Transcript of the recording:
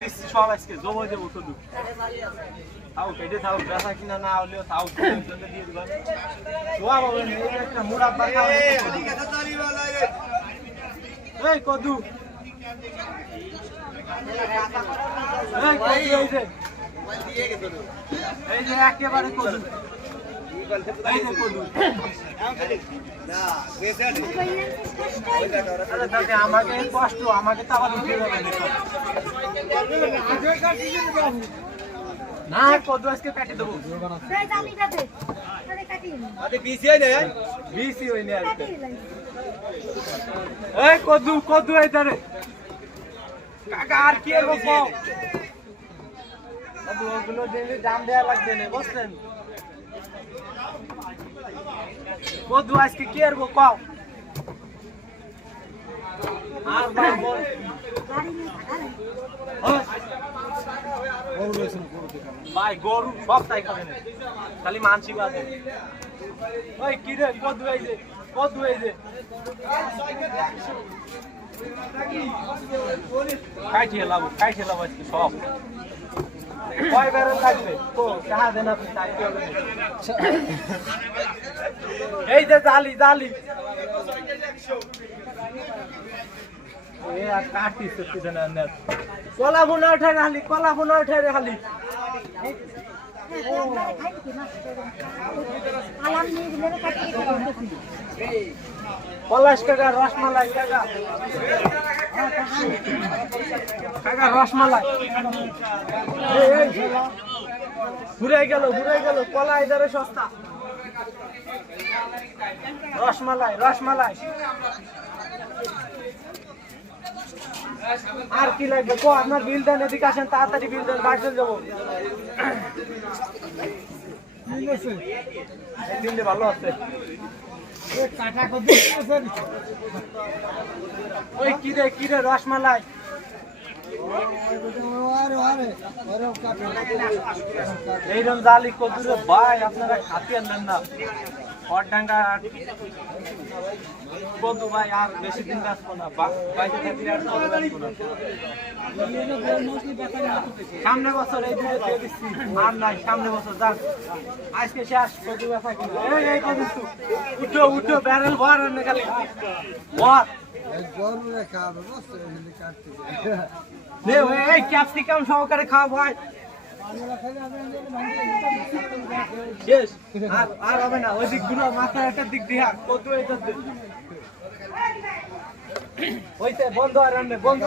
সব আজকে জমা দেবো শুধু তাও কেটে থাও বেচা কিনা না হলেও তাও দিয়ে দিবেন সোয়া বলেন এই একটা মুরাব্বা খাও এই কদু এই কদু এই যে একেবারে কদু এই যে কদু আমাকে কষ্ট আমাকে তো আবার উঠে যাবে না কদু আজকে কাটি দেবো কদু কদু এই ধারে কাকা আর কি এরকম কদু ওগুলো ডেলি দাম দেওয়া লাগবে না বুঝলেন কদু আজকে কি এরকম কও আর ভাই বল ভাই গরু সব তাই খাবেন খালি মানসি বাদে ওই কি রে কদু এই যে খাইছে লাভ আজকে সব কয় বেরল লাগবে তো টাকা দেন আপনি তাই কি হবে এই যে জালি এ আর কাটি সত্যি দেন না কলা বুনা উঠে রে খালি পলাশ টাকা রসমালাই কাকা রসমালাই ঘুরে গেল কলা ইধারে সস্তা রসমালাই আর কি লাগবে কো আপনার বিল দেন এদিকে আসেন তাড়াতাড়ি বিল দেন বাড়ি চলে যাবো দিলে ভালো আছে ওই কি রে রসমালাই এইরকম জালি কদুরে ভাই আপনারা খাতি আনলেন না ডাঙ্গা কদু ভাই আর বেশি দিন বাঁচবো না বাইরে থাকলে আর বাঁচবো না সামনে বছর এই দুটো দিয়ে দিচ্ছি আর নাই সামনে বছর যান আজকে শেষ কদু বেচা কিনা এই কদু উঠো ব্যারেল ভর এনে খালি ভর এই ক্যাপসিকাম সহকারে খাওয়া ভাই শেষ আর হবে না ওই দিকগুলো মাথায় একটা দিক দিয়ে কত হইতে বন্ধ আর বন্ধ